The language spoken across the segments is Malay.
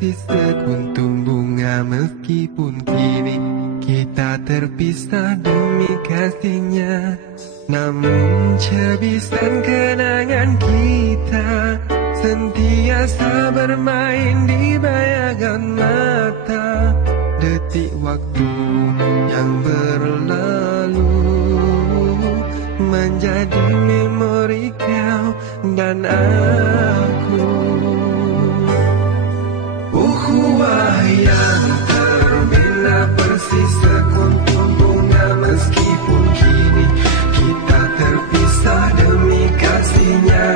seperti sekuntum bunga, meskipun kini kita terpisah demi kasihnya. Namun cebisan kenangan kita sentiasa bermain di bayangan mata. Detik waktu yang berlalu menjadi memori kau dan aku. Ukhuwah yang terbina persis sekuntum bunga, meskipun kini kita terpisah demi kasihnya.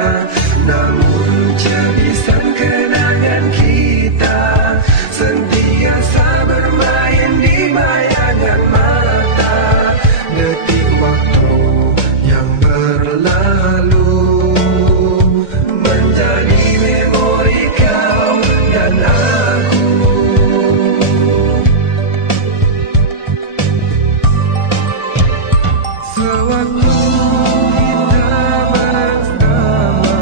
Namun cebisan kenangan kita sentiasa bermain di bayangan mata. Detik waktu yang berlalu menjadi memori kau dan aku. Sewaktu kita bersama,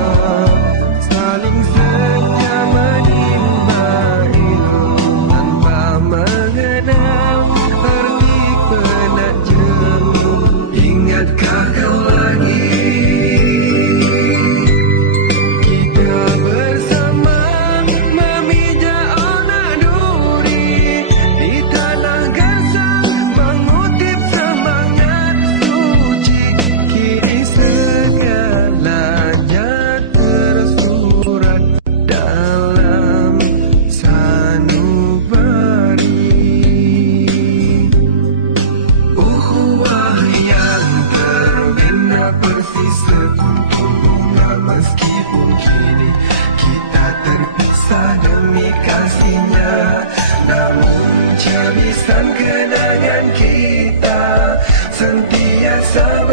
saling setia menimba ilmu tanpa mengenal arti penat jemu. Ingatkah kau lagi kita bersama memijak onak duri di tanah Gaza, mengutip semangat suci. Kini segalanya tersurat dalam sanubari. Ukhuwah yang terbina persis sekuntum bunga, meskipun kini kita terpisah demi kasihnya. Namun cebisan kenangan kita sentiasa